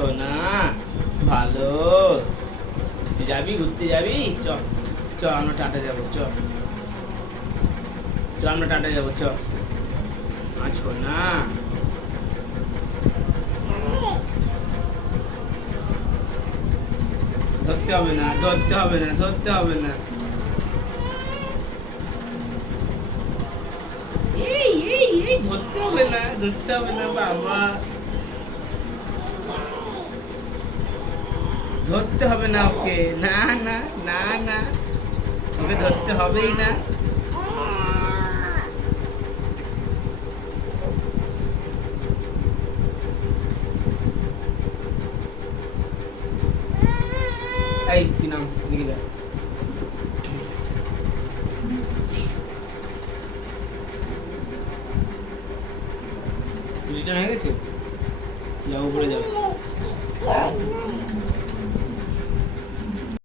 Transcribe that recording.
সোনা ভালো। তুই যাবি ঘুরতে যাবি? চ চ আমরা টাটা যাবো, চ চ আমরা টাটা যাবো, চ সোনা। ধরতে হবে না, ধরতে হবে না, ধরতে হবে না। এই এই এই ধরতে হবে না, ধরতে হবে না বাবা, ধরতে হবে না ওকে। না না না না, ওকে ধরতে হবেই না। এই কি নাম দিকে যা। রিটার্ন হয়ে গেছে, যাও উপরে যাও।